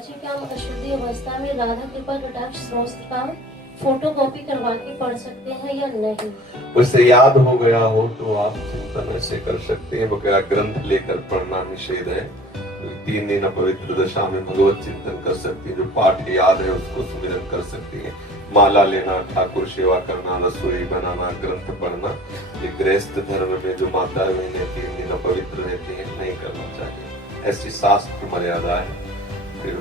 जी क्या हम अशुद्धि अवस्था में राधा कृपा कटाक्ष स्तोत्र का फोटोकॉपी करवा के पढ़ सकते हैं या नहीं? उसे याद हो गया हो तो आप चिंतन ऐसे कर सकते हैं, वगैरह ग्रंथ लेकर पढ़ना निषेध है। 3 दिन अपवित्र दशा में भगवत चिंतन कर सकती है, जो पाठ याद है उसको सुमिरन कर सकती है। माला लेना, ठाकुर सेवा करना, रसोई बनाना, ग्रंथ पढ़ना, ये गृहस्थ धर्म में जो माता बहनें 3 दिन अपवित्र रहती है नहीं करना चाहिए। ऐसी शास्त्र मर्यादा है। फिर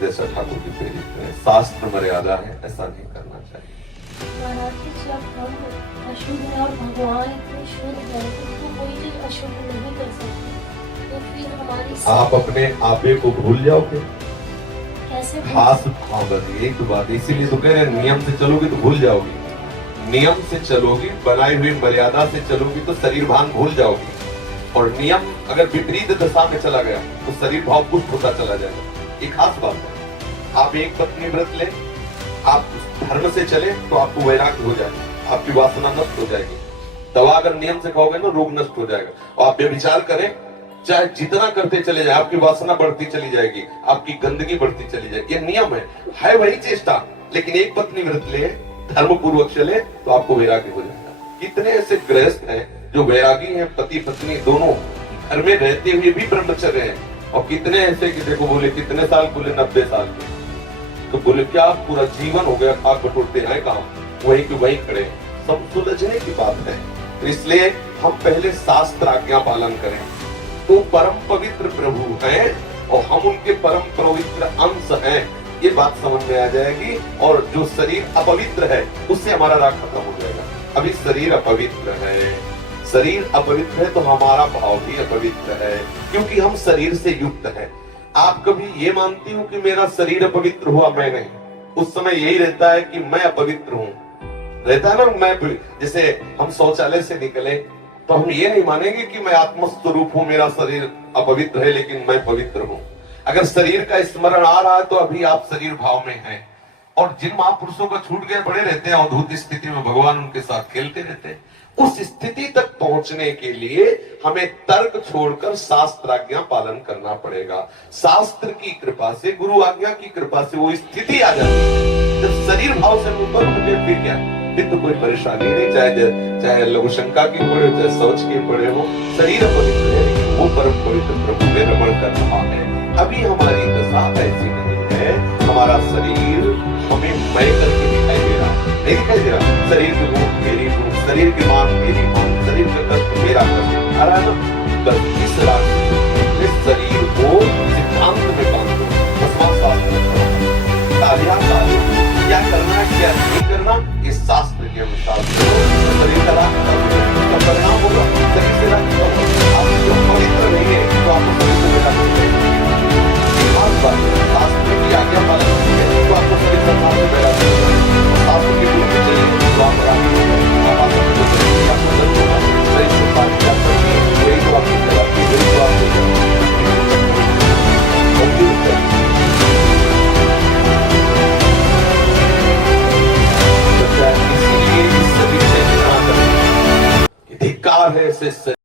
जैसा ठाकुर की प्रेरित है, शास्त्र मर्यादा है, ऐसा नहीं करना चाहिए। महाराज जी जब हम अशुद्ध है और भगवान इतने शुद्ध है तो कोई चीज अशुद्ध नहीं कर सकते, तो फिर हमारी आप अपने आपे को भूल जाओगे। कैसे खास भाव बनी एक बात, इसीलिए तो कह रहे हैं नियम से चलोगे तो भूल जाओगी। नियम से चलोगी, बनाई हुई मर्यादा से चलोगी तो शरीर भान भूल जाओगी। और नियम अगर विपरीत दशा में चला गया तो शरीर भाव पुष्ट होता चला जाएगा। एक खास बात है, आप एक पत्नी व्रत ले, आप धर्म से चले तो आपको वैराग्य हो जाएगा, आपकी वासना नष्ट हो जाएगी। दवा अगर नियम से खाओगे ना रोग नष्ट हो जाएगा। और आप व्यभिचार करें, चाहे जितना करते चले जाए, आपकी वासना बढ़ती चली जाएगी, आपकी गंदगी बढ़ती चली जाएगी। ये नियम है वही चेष्टा। लेकिन एक पत्नी व्रत ले, धर्म पूर्वक चले तो आपको वैराग्य हो जाएगा। कितने ऐसे गृहस्थ हैं जो वैरागी हैं, पति पत्नी दोनों घर में रहते हुए भी ब्रह्मचर्य हैं। और कितने ऐसे कि देखो बोले कितने साल, बोले 90 साल के, तो बोले क्या पूरा जीवन हो गया, खाक बटोरते हैं कहा, वही के वही खड़े। सब सुलझने की बात है। तो इसलिए हम पहले शास्त्र आज्ञा पालन करें। तो परम पवित्र प्रभु हैं और हम उनके परम पवित्र अंश हैं, ये बात समझ में आ जाएगी। और जो शरीर अपवित्र है उससे हमारा राग खत्म हो जाएगा। अभी शरीर अपवित्र है, शरीर अपवित्र है तो हमारा भाव भी अपवित्र है, क्योंकि हम शरीर से युक्त हैं। आप कभी ये मानती हो कि मेरा शरीर अपवित्र हुआ? मैं नहीं। उस समय यही रहता है कि मैं अपवित्र हूँ, रहता है ना। मैं जैसे हम शौचालय से निकले तो हम ये नहीं मानेंगे कि मैं आत्मस्वरूप हूँ, मेरा शरीर अपवित्र है लेकिन मैं पवित्र हूँ। अगर शरीर का स्मरण आ रहा है तो अभी आप शरीर भाव में हैं। और जिन महापुरुषों का छूट गए पड़े रहते हैं अवधूत स्थिति में, भगवान उनके साथ खेलते रहते हैं। उस स्थिति तक पहुंचने के लिए हमें तर्क छोड़कर शास्त्र आज्ञा पालन करना पड़ेगा। शास्त्र की कृपा से, गुरु आज्ञा की कृपा से वो स्थिति आ जाती है जब शरीर भाव से ऊपर उठे। फिर क्या, फिर तो कोई परेशानी नहीं। चाहे लघु शंका की पड़े, चाहे शौच की पड़े हो, शरीर पवित्र है लेकिन वो परम पवित्र प्रभु में रमण कर रहा है। अभी हमारी दशा ऐसी नहीं है। हमारा शरीर हमें मैं करके दिखाई दे रहा, नहीं दिखाई दे रहा। शरीर की भूख मेरी भूख, शरीर की मान मेरी मान, शरीर का कष्ट मेरा कष्ट। अरे इस शरीर को सिद्धांत में बांधो, शास्त्र तालियां ताली, क्या करना है क्या नहीं करना, इस शास्त्र के अनुसार शरीर का राग का परिणाम होगा। शरीर से राग आप जो पवित्र नहीं है तो आपको शरीर से राग शास्त्र की आज्ञा पालन करेंगे तो आपको शरीर का नाम में बैठा शास्त्र की गुरु में चलिए तो आप रागी होगा। आप आपको जरूर होगा शरीर को पानी जा सकते हैं, वही तो आपकी जगह की वही तो आपको धिक्कार है ऐसे